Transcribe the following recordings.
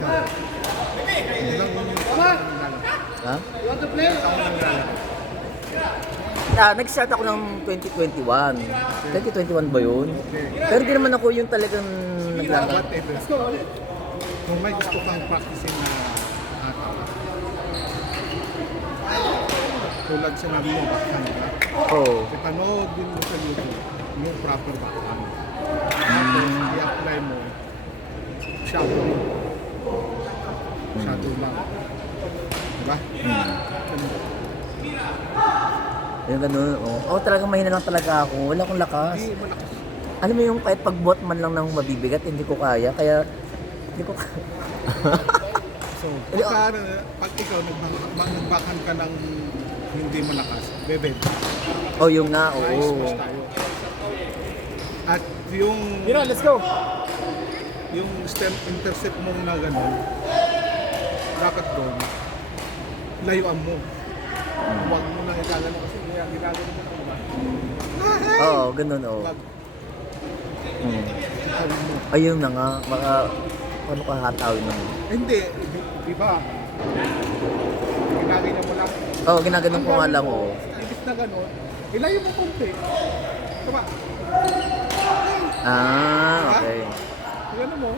Ha? You want to play? Nag-start ako ng 2021. 2021 ba yun? Pero di naman ako yung talagang naglalaro. Whatever. Kung may gusto kang practicein na ataw, tulad sinabi mo, backhand ka. Oo. Ipanood din mo sa YouTube yung proper backhand. Tapos, i-apply mo shadow. Shadow lang. Diba? Ganun. Yung gano'n, oh. Talagang mahina lang talaga ako. Wala akong lakas. Hindi malakas. Alam mo yung kahit pag-bot man lang ng mabibigat, hindi ko kaya. Kaya, hindi ko kaya. So, pag ikaw nagbackhand ka ng hindi malakas, bebed. Oh, yung nga, Nice oo. push tayo. At yung Let's go. yung stem intercept mo na gano'n, dapat doon, layuan mo. Huwag mo na itagano kasi ginagano mo na iba. Oo, ganun, oo. Wag, Hmm. itagin mo. Ayun na nga, baka, paano ka hatawin ng... Hindi, di ba? Ginagano mo lang. Oo, ginaganon ko nga lang, oo. Ibig na gano'n, ilayo mo konti. Diba? Okay. Gano'n mo.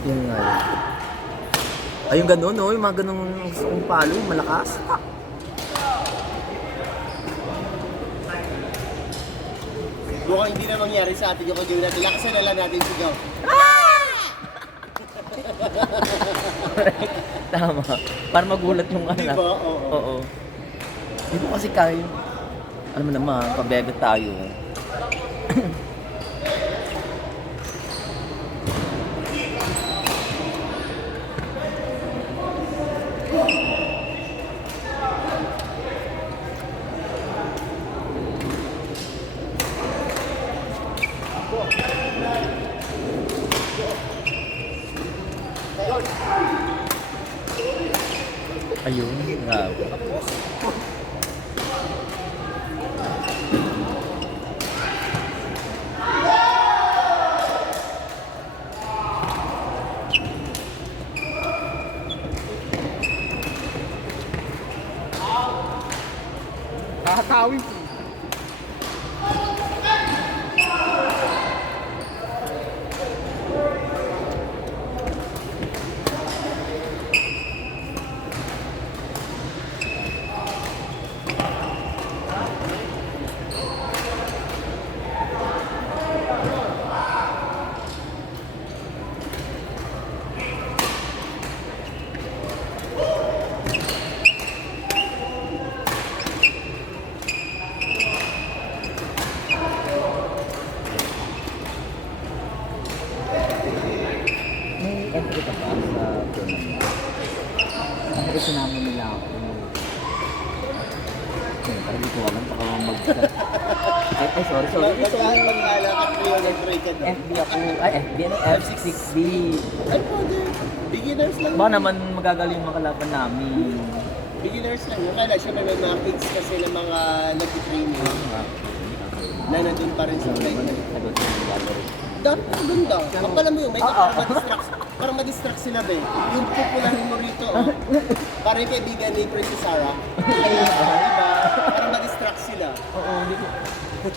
Yun nga yun. Ayun ganun, no? Yung mga ganun gusto kong palo, malakas. Mukhang hindi na mangyari sa atin yung kagawin natin. Lakasan na lang natin sigaw. Tama. Para magulat yung anak. Diba? Oo. Oo. Hindi mo kasi kaya. Alam mo naman, pabebe tayo. Ayun, grabe. Kakatawin ko. May entry ka pa sa tournament. Kasi sinama nila ako. Parang dito alam, baka ay, sorry. Maglalakad ko yung nag-breakan na. FB ako. Ay, FB ano? F6B. Ay, pwede. Beginners lang. Baka naman magagaling yung mga kalaban namin. Beginners lang. Yung kaya syempre may mga kids kasi ng mga nag-training na nandun pa rin sa flight. Sagot yung gagawin. Dapat maganda. Ang pala mo yung may parang ma-distract sila ba eh. Yung pupulahin mo rito, oh. Parang yung kaibigan ni Princess Sarah. Diba? Parang ma-distract sila. Oo, hindi ko. Which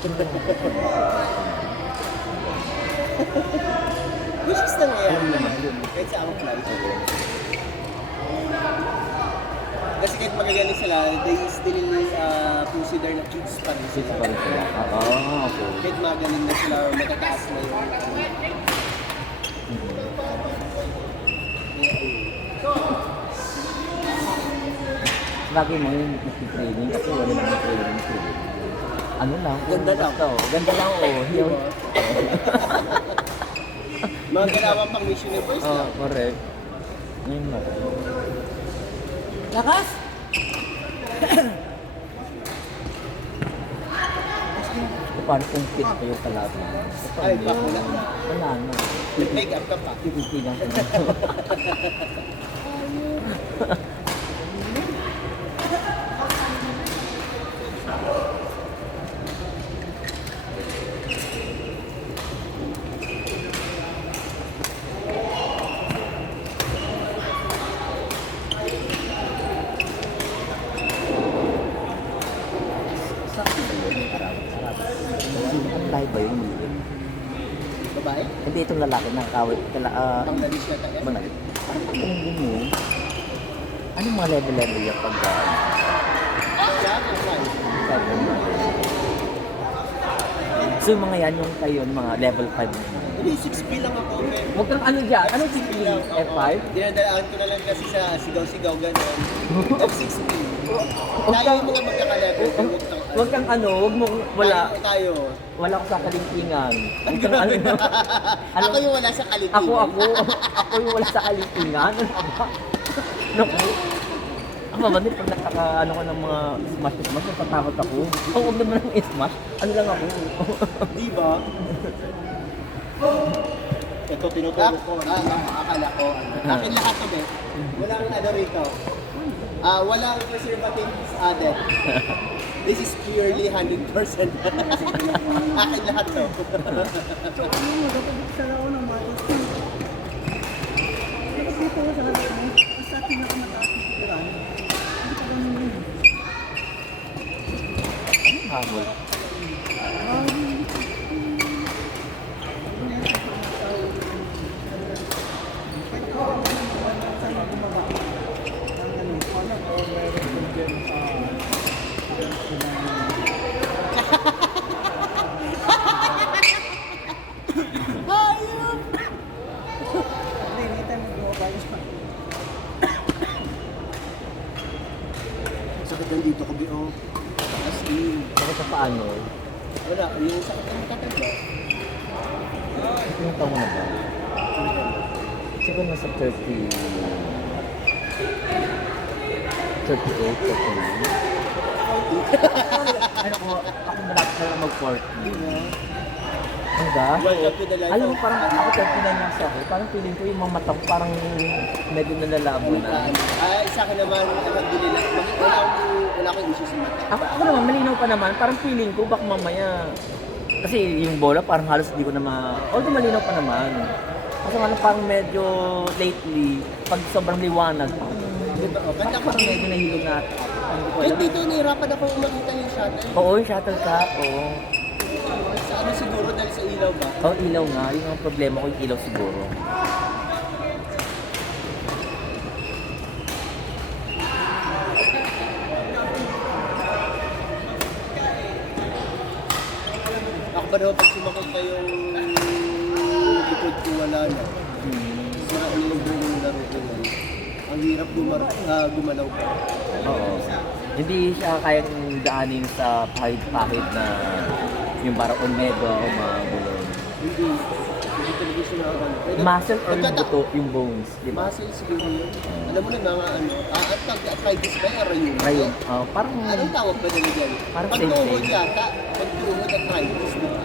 is nangyayari naman kahit sa ang flight. Kasi kahit magagaling sila, they still consider na kids pa rin sila. Okay. Kahit magaling na sila or matataas na yung Lagi mo yung training kasi wala naman training. Ano lang? Ganda lang. Ganda lang, oh. Hiyaw. mga galawan pang Miss Universe lang. Correct. Yun na. Lakas! Paano kung fit pa yung kalaban? Ay, wala na. Wala na. Nag-make up ka pa. Titigan ko na. babae ba yun? Babae? Hindi itong lalaki na kawit. Bangladesh na tayo. Manal. Parang pagkaling din mo. Anong mga level yung pag Yan, okay. So yung mga yan, yung kayo, mga level 5. Hindi, 6P lang ako. Okay. Huwag kang ano dyan? Anong 6 lang, oo. F5? Dinadalaan ko na lang kasi sa sigaw-sigaw gano'n. F6P. Huwag Tayo kang, yung mga magkaka-level. huwag kang ano, huwag mo, wala. Tayo. Wala ko sa kalintingan. Huwag kang ano. Ako yung wala sa kalitin. Ako yung wala sa kalintingan. Naku. Ako ba din pag nakaka-ano ko ng mga smash, natatakot ako. Ang huwag naman ng smash, ano lang ako. Di ba? Ito tinuturo ko. Akala ko. Akin lahat to, eh. Walang ano rito. Walang preservatives added. This is purely 100%. Akin lahat to. So, ano mo, dapat sa lao ng mga ito. Dapat dito sa harap mo, basta pinakamataas ng pipiraan. Hindi pa ganun yun. Habol. Hindi, hindi tayo mag-bumaba yun. Sakit lang dito ko, Bio. As in. Bakit sa paano? Wala, yung sakit ng tatagba. Yung taon mo na ba? Siguro nasa 30... 38, 39. Ano ko, ako malapit na lang mag-40. Ang ga? Welcome to the life Alam mo, of- parang ako 39 na ako. Parang feeling ko yung mga mata ko parang medyo nalalabo na. Sa akin naman, alhamdulillah, wala akong issue sa mata. Ako naman, malinaw pa naman. Parang feeling ko, baka mamaya... Kasi yung bola, parang halos hindi ko na Although malinaw pa naman. Kasi nga parang medyo lately, pag sobrang liwanag, Diba? Ganda ko. parang medyo nahilo na. Hindi ko Kahit alam. dito, nahirapan ako makita yung shuttle. Oo, yung shuttlecock, oo. Sa ano siguro dahil sa ilaw ba? Oo, ilaw nga. Yung ang problema ko, yung ilaw siguro. Ako ba naman pag sumakot pa yung likod ko wala na. Sira ulit yung buong laro ko nun. Ang hirap gumalaw pa. Oo. Hindi siya kayang daanin sa pahid-pahid na yung parang omega o mga gulong. Hindi. Hindi talaga siya nakakano. Muscle or buto yung bones, di ba? Muscle siguro yun. Alam mo na mga ano, arthritis ba yung arayon? Rayon. Parang Anong tawag ba nila dyan? Parang same Pagtuhod thing. yata. Pagtuhod arthritis, di ba?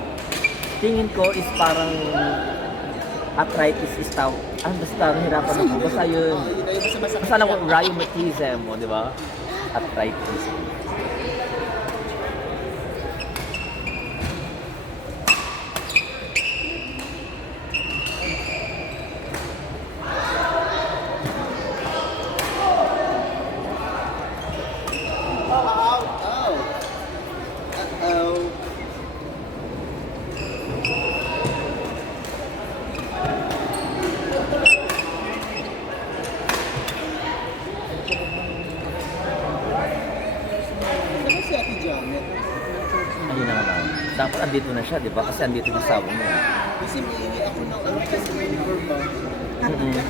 tingin ko is parang arthritis is basta nahirapan ako. Basta yun. Oo, yun na yung masakit Basta alam ko, siya. rheumatism, di ba? Arthritis. Oh. Uh-oh. Saan si Ate Janet? Ayun na nga. Dapat andito na siya, di ba? Kasi andito yung asawa mo. Kasi may ako ng ano kasi manicure ba? Mm-mm.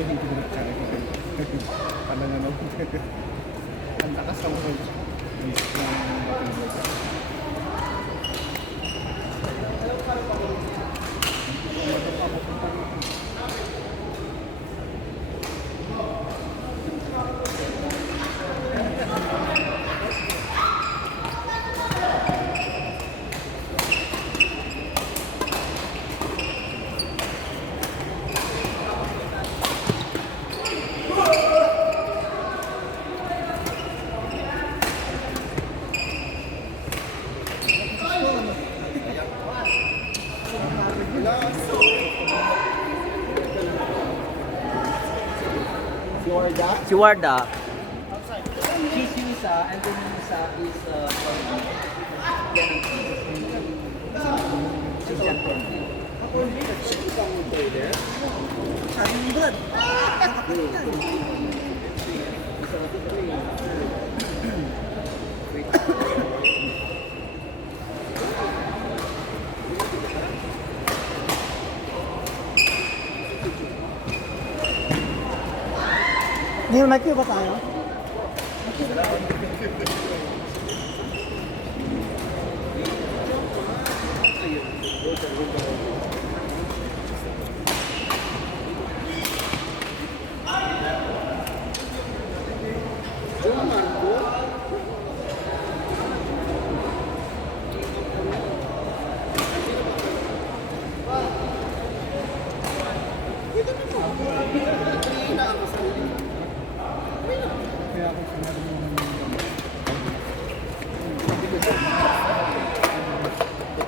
hindi ko nagkari. Parang ano, ang lakas ng list ng Batingbay. Si Warda, Cheese yung isa, and then yung isa is sayang blood. Nakapit yan. Ngayon, may cue ba tayo?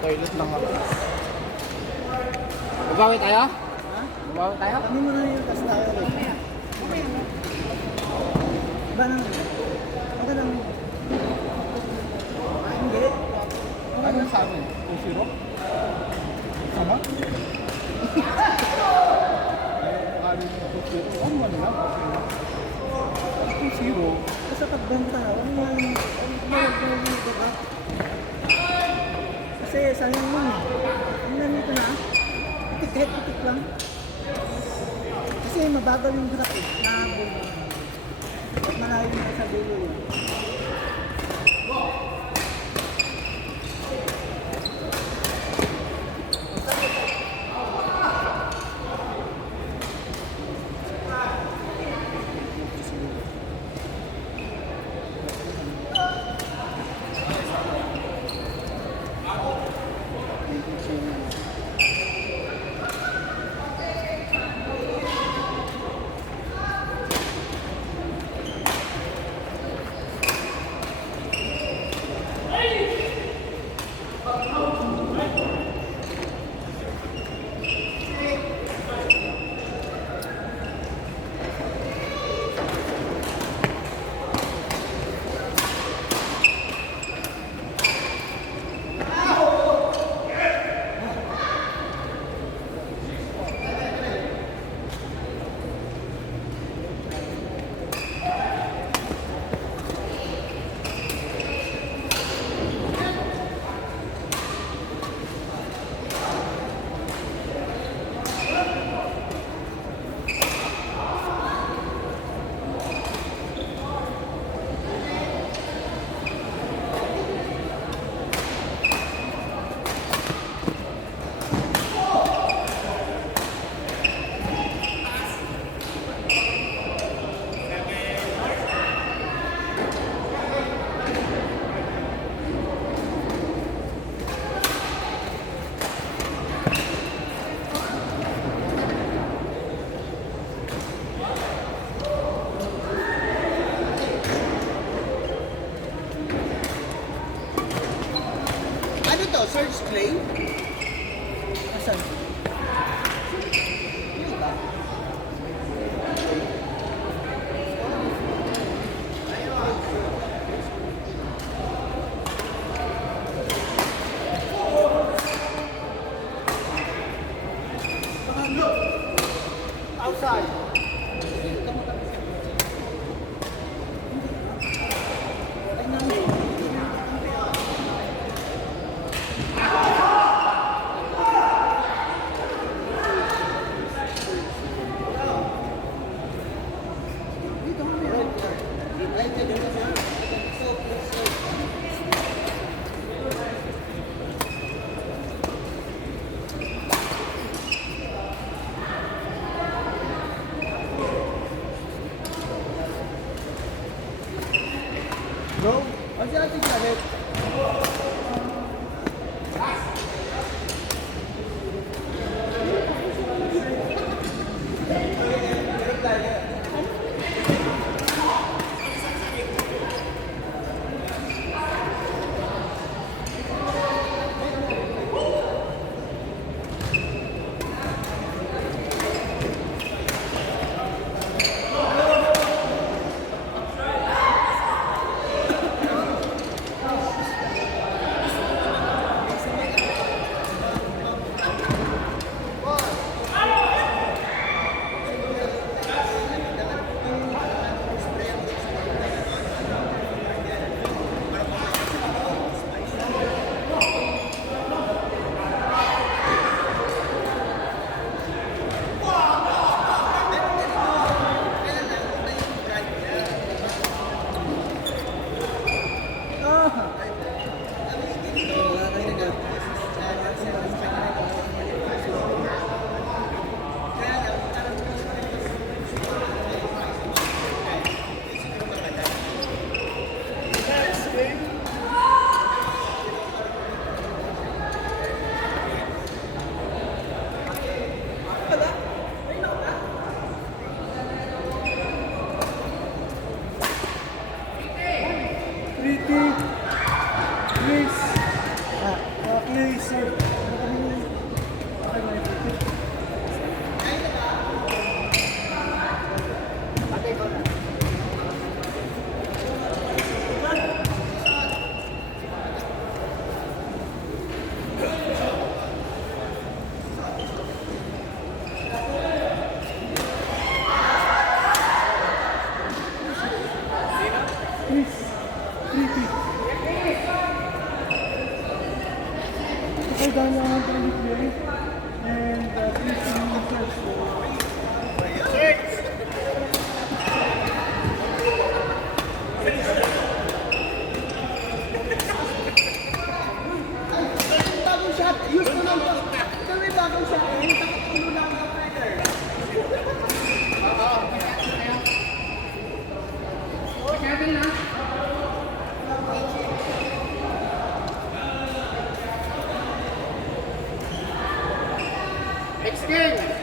Toilet lang ako. Babawi tayo? Babawi tayo? Kami mo na yung tas tayo. Ba nang... Ang ka nang... Hindi. Ano sa amin? 2-0? Sama? Kali mo 2-0. Ano man lang? 2-0. Basta pagbenta, ano yan? Diba? Kasi sayang mo eh. Ang nandito na. Pitik lang. Kasi mabagal yung graph eh. Nahabol. At malayo na sa dulo yun. Search claim? Asan? Outside. Kasi Ate Janet, bagong shot. Use mo lang to. Ito may bagong shot. Yung takot ulo lang ng fighter. Next game.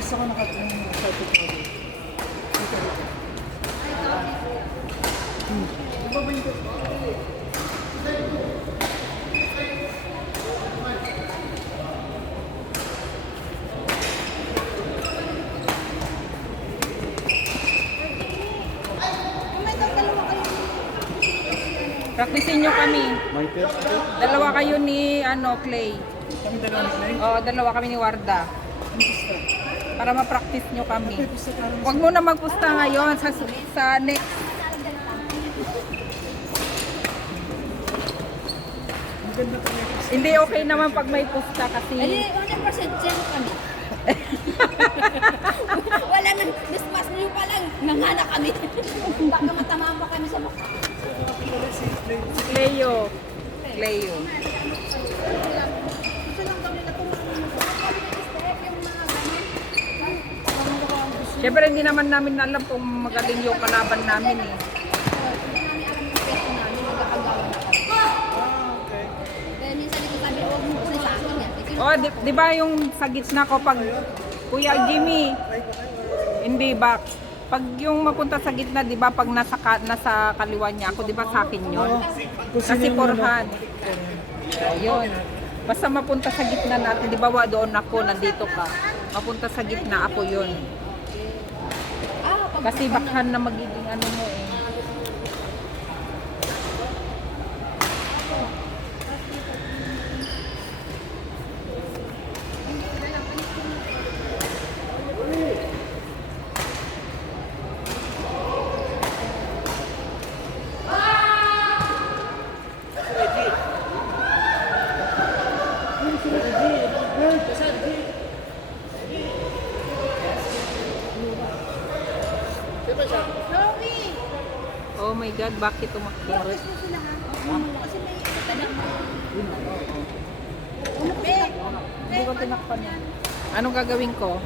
gusto ko naka-type ko. Praktisin nyo kami. Dalawa kayo ni Clay. Kami dalawa ni Clay. Oo, dalawa kami ni Warda. Ano gusto? Para ma-practice nyo kami. Ay, gusto parang Huwag mo na magpusta ngayon sa next. maganda pa niya. Hindi okay naman pag may pusta kasi. Hindi, 100% zero kami. Wala nang, dismas nyo pa lang, nangana kami. Baka matamaan pa kami sa mukha. Si Cleo. Cleo. Gusto lang daw nila kung ano yung step, yung mga ganun. Siyempre hindi naman namin alam kung magaling yung kalaban namin eh. Hindi namin alam yung step namin, nagkakagawa na kami. Then minsan ito sabi, huwag mo kunin sa akin yan. Oh, di ba yung sa gitna ko pag Kuya Jimmy, hindi ba? Pag yung mapunta sa gitna, di ba pag nasa kaliwa niya ako, di ba sa akin yun? Kasi porhan. Ayun. Basta mapunta sa gitna natin, di ba doon ako, nandito ka. Mapunta sa gitna ako yun. Kasi bakhan na magiging ano mo eh. Oh my God, bakit tumakbo? Hindi ko tinakpan yan. Anong gagawin ko?